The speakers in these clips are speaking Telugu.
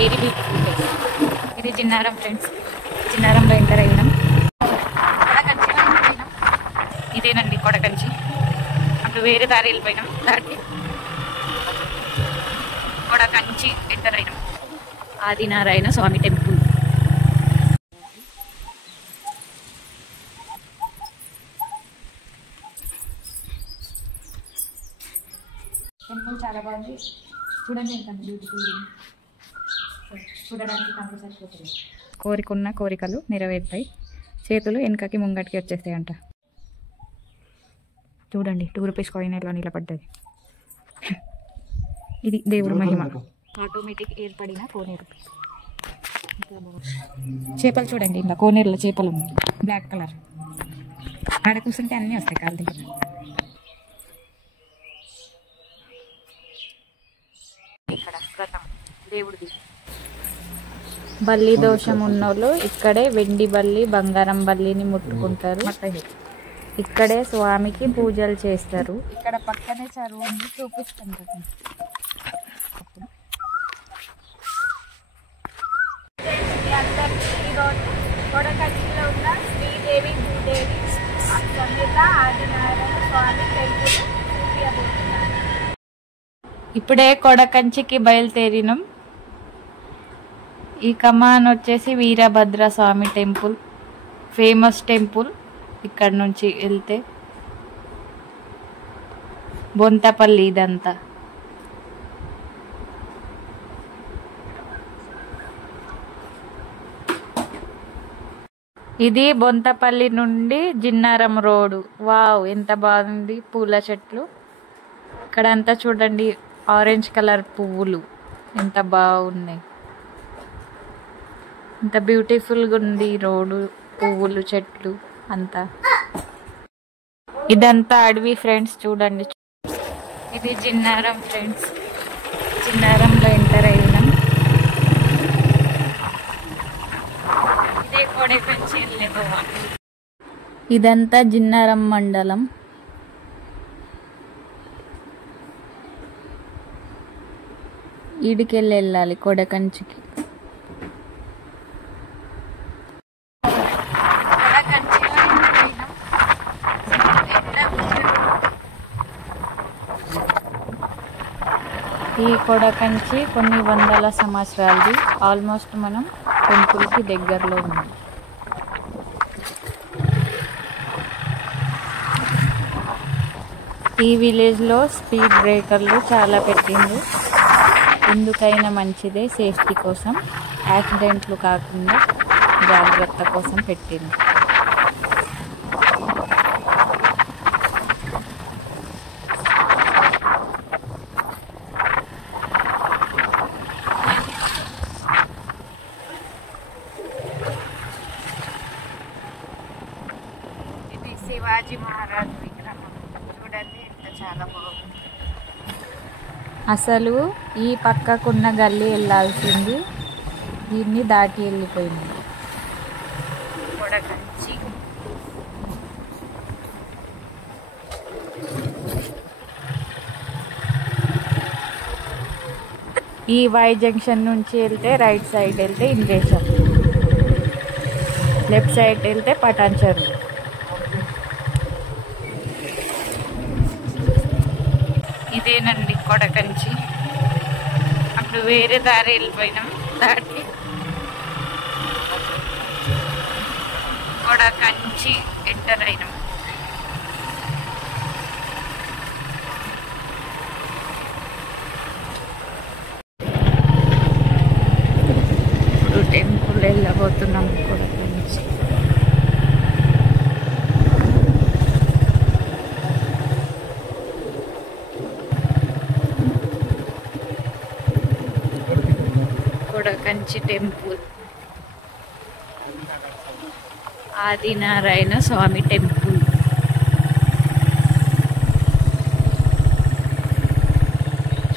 Very beautiful place. ఇది జిన్నారం ఫ్రెండ్స్. జిన్నారంలో ఎంటర్ అయినాం. ఇదేనండి కొడకంచి. అప్పుడు వేరే దారి వెళ్ళిపోయినాం. దాటి కొడకంచి ఎంటర్ అయినాం. ఆదినారాయణ స్వామి టెంపుల్. టెంపుల్ చాలా బాగుంది. చూడండి ఎంత బ్యూటిఫుల్. చూడడానికి కంపల్సరీ పోతుంది. కోరికున్న కోరికలు నెరవేరుతాయి. చేతులు వెనకకి ముంగటికి వచ్చేస్తాయంట. చూడండి 2 రూపీస్ కాయిన్ ఎలా నిలబడ్డది. ఇది దేవుడు మహిమ. ఆటోమేటిక్ ఏర్పడిన కోనేరు. చేపలు చూడండి, ఇంకా కోనేరులో చేపలు ఉన్నాయి. Black colour. ఆడ కూర్చుంటే అన్నీ వస్తాయి కాళ్ళ దగ్గర. ఇక్కడ వ్రతం దేవుడిది. బల్లి దోషం ఉన్నోళ్ళు ఇక్కడే వెండి బల్లి, బంగారం బల్లిని ముట్టుకుంటారు. ఇక్కడే స్వామికి పూజలు చేస్తారు. ఇక్కడ పక్కనే చెరువు ఉంది, చూపిస్తుంది. కొడకంచిలో ఉన్న శ్రీదేవి భూదేవి సమేత ఆదినారాయణ స్వామి టెంపుల్ చూపించబోతున్నారు. ఇప్పుడే కొడకంచికి బయలుదేరినాం. ఈ కమాన్ వచ్చేసి వీరభద్ర స్వామి టెంపుల్, ఫేమస్ టెంపుల్. ఇక్కడ నుంచి వెళ్తే బొంతపల్లి ఇదంతా. ఇది బొంతపల్లి నుండి జిన్నారం రోడ్డు. వావ్, ఎంత బాగుంది. పూల చెట్లు ఇక్కడ అంతా చూడండి. ఆరెంజ్ కలర్ పువ్వులు ఎంత బాగున్నాయి. ఎంత బ్యూటిఫుల్గా ఉంది రోడ్డు, పువ్వులు, చెట్లు అంతా. ఇదంతా అడవి ఫ్రెండ్స్. చూడండి, ఇది జిన్నారం ఫ్రెండ్స్. జిన్నారంలో ఎంటర్ అయినాం. ఇదే కొడకంచి వెళ్ళే గోవా. ఇదంతా జిన్నారం మండలం. ఈడికెళ్ళి వెళ్ళాలి కొడకంచికి. ఈ కొడకంచి కొన్ని వందల సంవత్సరాలది. ఆల్మోస్ట్ మనం టెంపుల్కి దగ్గరలో ఉంది. ఈ విలేజ్లో స్పీడ్ బ్రేకర్లు చాలా పెట్టిండ్రు. ఎందుకైనా మంచిదే, సేఫ్టీ కోసం, యాక్సిడెంట్లు కాకుండా జాగ్రత్త కోసం పెట్టింది. ఇది శివాజీ మహారాజ్ విగ్రహం. చూడండి ఎంత చాలా బాగుంది. అసలు ఈ పక్కకున్న గల్లీ వెళ్ళాల్సింది, దీన్ని దాటి వెళ్ళిపోయింది. కొడకంచి ఈ వై జంక్షన్ నుంచి వెళ్తే రైట్ సైడ్ వెళ్తే ఇంద్రేశం, లెఫ్ట్ సైడ్ వెళ్తే పటాన్చెరు. ఇదేనండి కొడకంచి. అప్పుడు వేరే దారి వెళ్ళిపోయినాం. దాటి కొడకంచి ఎంటర్ అయినాం. ఇప్పుడు టెంపుల్ వెళ్ళబోతున్నాం కొడకంచి. కొడకంచి టెంపుల్, ఆదినారాయణ స్వామి టెంపుల్.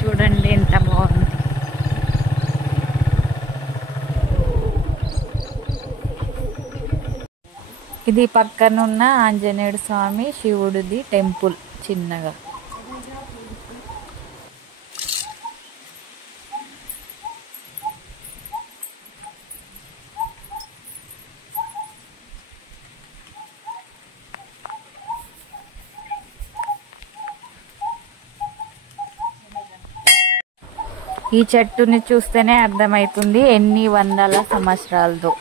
చూడండి ఎంత బాగుంది. ఇది పక్కనున్న ఆంజనేయుడు స్వామి శివుడిది టెంపుల్ చిన్నగా. ఈ చెట్టుని చూస్తేనే అర్థమవుతుంది ఎన్ని వందల సంవత్సరాలతో.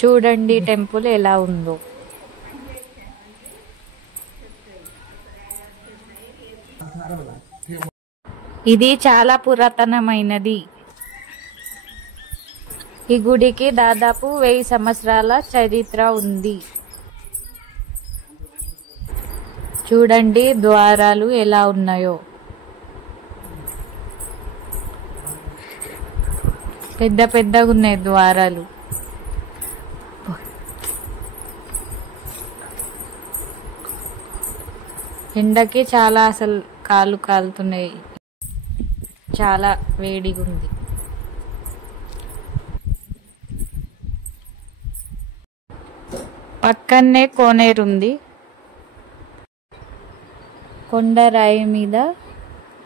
చూడండి టెంపుల్ ఎలా ఉందో. ఇది చాలా పురాతనమైనది. ఈ గుడికి దాదాపు 1000 సంవత్సరాల చరిత్ర ఉంది. చూడండి ద్వారాలు ఎలా ఉన్నాయో. పెద్ద పెద్దగా ఉన్నాయి ద్వారాలు. ఎండకి చాలా అసలు కాళ్ళు కాలుతున్నాయి. చాలా వేడిగా ఉంది. పక్కనే కోనేరు ఉంది. కొండరాయి మీద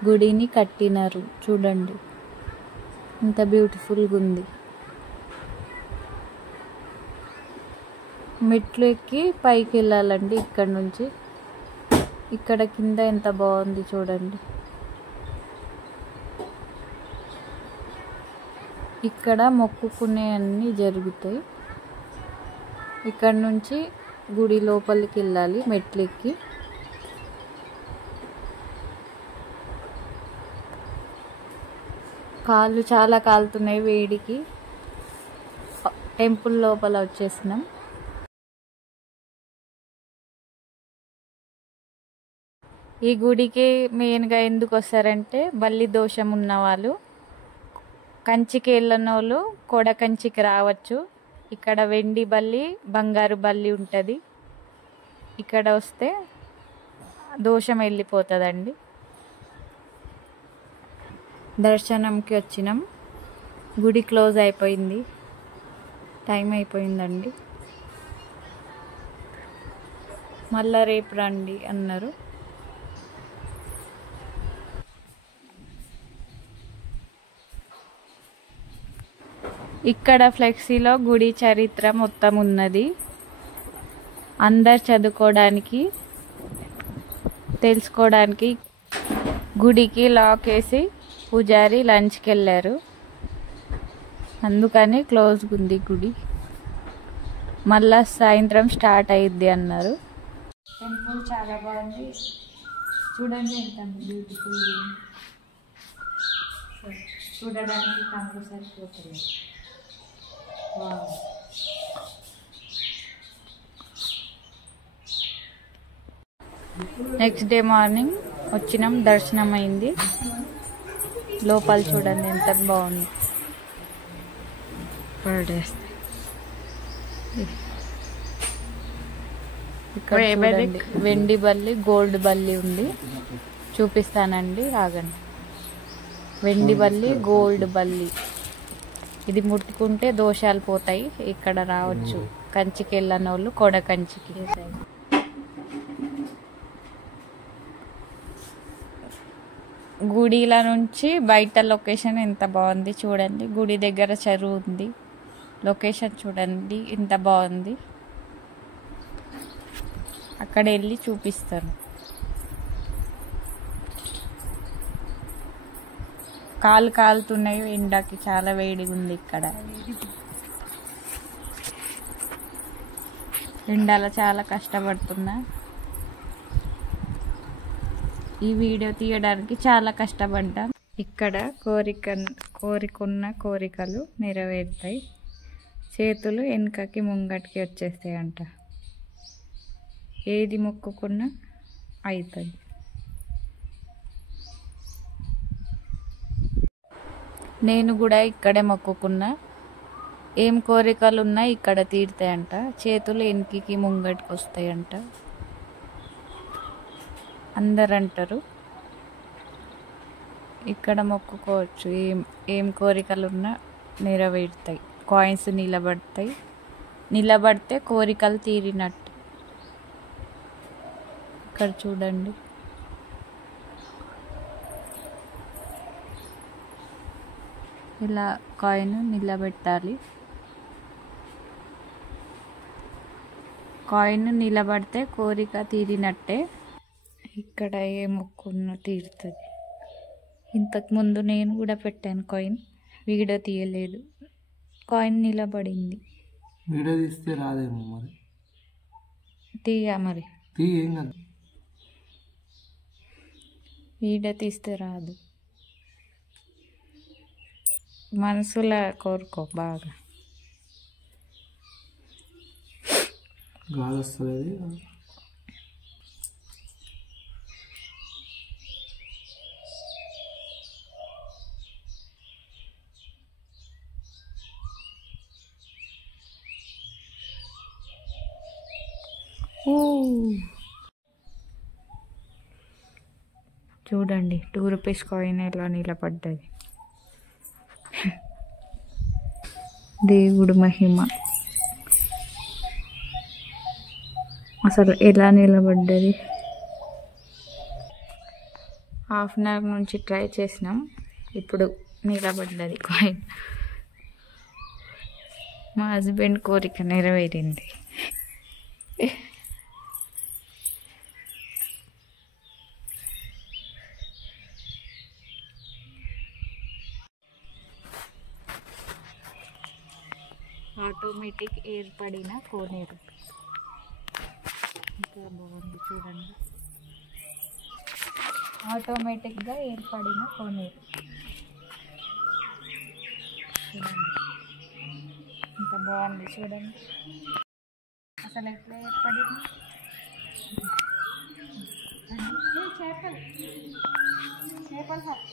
గుడిని కట్టినారు. చూడండి ఎంత బ్యూటిఫుల్గా ఉంది. మెట్లు ఎక్కి పైకి వెళ్ళాలండి ఇక్కడ నుంచి. ఇక్కడ కింద ఎంత బాగుంది చూడండి. ఇక్కడ మొక్కుకునే అన్నీ జరుగుతాయి. ఇక్కడ నుంచి గుడి లోపలికి వెళ్ళాలి మెట్లు ఎక్కి. కాళ్ళు చాలా కాలుతున్నాయి వేడికి. టెంపుల్ లోపల వచ్చేసినాం. ఈ గుడికి మెయిన్గా ఎందుకు వస్తారంటే బల్లి దోషం ఉన్న వాళ్ళు, కంచికి వెళ్ళిన వాళ్ళు కొడ కంచికి రావచ్చు. ఇక్కడ వెండి బల్లి, బంగారు బల్లి ఉంటుంది. ఇక్కడ వస్తే దోషం వెళ్ళిపోతుందండి. దర్శనంకి వచ్చినాం. గుడి క్లోజ్ అయిపోయింది. టైం అయిపోయిందండి. మళ్ళా రేపు రండి అన్నారు. ఇక్కడ ఫ్లెక్సీలో గుడి చరిత్ర మొత్తం ఉన్నది. అందరు చదువుకోవడానికి, తెలుసుకోవడానికి. గుడికి లాక్ వేసి పూజారి లంచ్కి వెళ్ళారు. అందుకని క్లోజ్గా ఉంది గుడి. మళ్ళా సాయంత్రం స్టార్ట్ అయ్యిద్ది అన్నారు. టెంపుల్ చాలా బాగుంది. చూడండి ఎంత బ్యూటిఫుల్. చూడడానికి కళ్ళు సరిపోతుంది. నెక్స్ట్ డే మార్నింగ్ వచ్చినాం. దర్శనం అయింది. లోపల చూడండి ఎంత బాగుంది. ఇక్కడ చూడండి వెండి బల్లి, గోల్డ్ బల్లి ఉంది. చూపిస్తానండి ఆగండి. వెండి బల్లి, గోల్డ్ బల్లి. ఇది ముట్టుకుంటే దోషాలు పోతాయి. ఇక్కడ రావచ్చు కంచికి వెళ్ళని వాళ్ళు, కొడ కంచికి. గుడిల నుంచి బయట లొకేషన్ ఎంత బాగుంది చూడండి. గుడి దగ్గర చెరువు ఉంది. లొకేషన్ చూడండి ఎంత బాగుంది. అక్కడ వెళ్ళి చూపిస్తాను. కాలు కాలుతున్నాయి ఎండకి. చాలా వేడిగా ఉంది ఇక్కడ. ఎండలో చాలా కష్టపడుతున్నా. ఈ వీడియో తీయడానికి చాలా కష్టపడ్డా. ఇక్కడ కోరికున్న కోరికలు నెరవేరుతాయి. చేతులు వెనకకి ముంగటికి వచ్చేస్తాయంట. ఏది మొక్కుకున్నా అవుతుంది. నేను కూడా ఇక్కడే మొక్కుకున్నా. ఏం కోరికలు ఉన్నా ఇక్కడ తీరుతాయంట. చేతులు వెనక్కి ముంగటికి వస్తాయంట అందరు అంటారు. ఇక్కడ మొక్కుకోవచ్చు. ఏం కోరికలు ఉన్నా నెరవేరుతాయి. కాయిన్స్ నిలబడితే కోరికలు తీరినట్టు. ఇక్కడ చూడండి ఇలా కాయిన్ నిలబెట్టాలి. కాయిన్ నిలబడితే కోరిక తీరినట్టే. ఇక్కడ ఏ మొక్కున్న తీరుతుంది. ఇంతకుముందు నేను కూడా పెట్టాను కాయిన్, వీడియో తీయలేదు. కాయిన్ నిలబడింది. వీడియో తీస్తే రాదేమో మరి. మరి ఏం కాదు, వీడియో తీస్తే రాదు. మనసులో కోరుకో బాగా. గాలి వస్తుంది. చూడండి 2 రూపీస్ కాయిన్ ఎలా నిలబడ్డది. దేవుడు మహిమ. అసలు ఎలా నిలబడ్డది. హాఫ్ అన్ అవర్ నుంచి ట్రై చేసినాం, ఇప్పుడు నిలబడ్డది కాయిన్. మా హస్బెండ్ కోరిక నెరవేరింది. ఆటోమేటిక్ ఏర్పడిన కోనేరు. ఇంకా బాగుంది చూడండి. ఆటోమేటిక్గా ఏర్పడిన కోనేరు చూడండి. ఇంకా బాగుంది చూడండి. అసలు ఎట్లా ఏర్పడింది. చేపలు సార్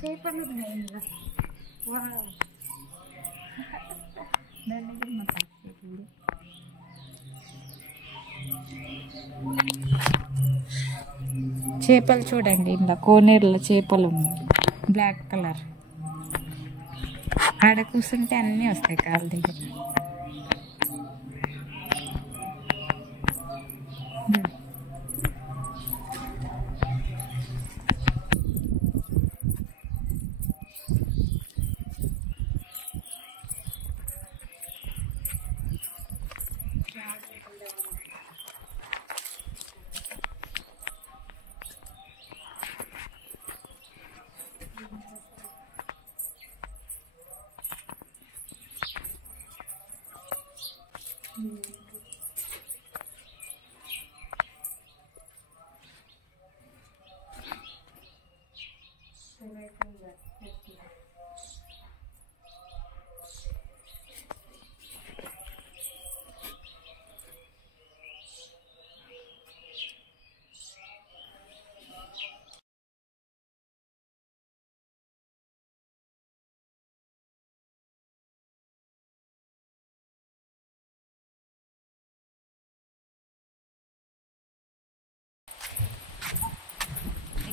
చేపలు ఉన్నాయి ఇందులో. చేపలు చూడండి, ఇందులో కోనేరులో చేపలు ఉన్నాయి. Black colour. ఆడ కూర్చుంటే అన్నీ వస్తాయి కాళ్ళ దగ్గర.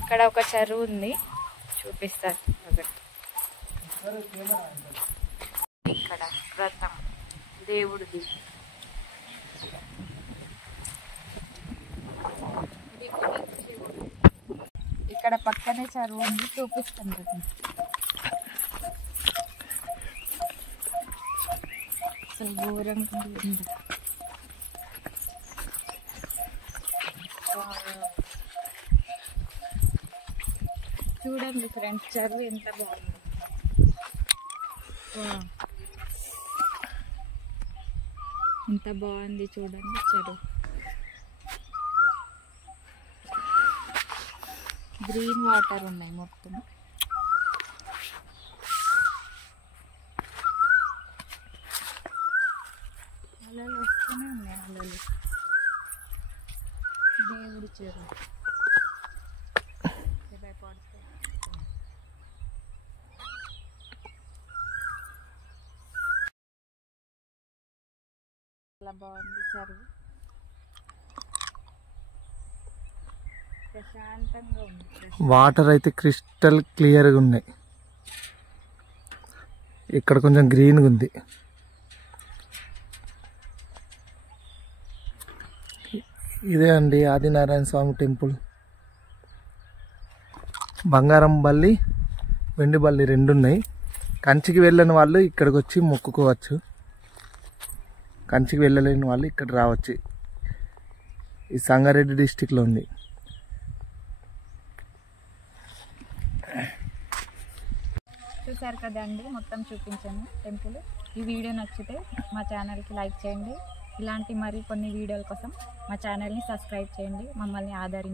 ఇక్కడ ఒక చెరువు ఉంది, చూపిస్తారు. ఇక్కడ వ్రతం దేవుడిది. ఇక్కడ పక్కనే చెరువు ఉంది, చూపిస్తాను. అసలు ఘోరంగా ఉంది. చూడండి ఫ్రెండ్స్, చెరువు ఎంత బాగుంది. ఎంత బాగుంది చూడండి చెరువు. గ్రీన్ వాటర్ ఉన్నాయి మొత్తం. అలలు వస్తూనే ఉన్నాయి. అలలు దేవుడి చెరువు. చాలా బాగుంది చెరువు, ప్రశాంతంగా ఉంది. వాటర్ అయితే క్రిస్టల్ క్లియర్గా ఉన్నాయి. ఇక్కడ కొంచెం గ్రీన్గా ఉంది. ఇదే అండి ఆదినారాయణ స్వామి టెంపుల్. బంగారం బల్లి వెండి బల్లి రెండు ఉన్నాయి. కంచికి వెళ్ళని వాళ్ళు ఇక్కడికి వచ్చి మొక్కుకోవచ్చు. కంచికి వెళ్ళలేని వాళ్ళు ఇక్కడ రావచ్చు. ఈ సంగారెడ్డి డిస్టిక్లో ఉంది. చూసారు కదండి, మొత్తం చూపించాను టెంపుల్. ఈ వీడియో నచ్చితే మా ఛానల్కి లైక్ చేయండి. ఇలాంటి మరి కొన్ని వీడియోల కోసం మా ఛానల్ని సబ్స్క్రైబ్ చేయండి. మమ్మల్ని ఆదరించండి.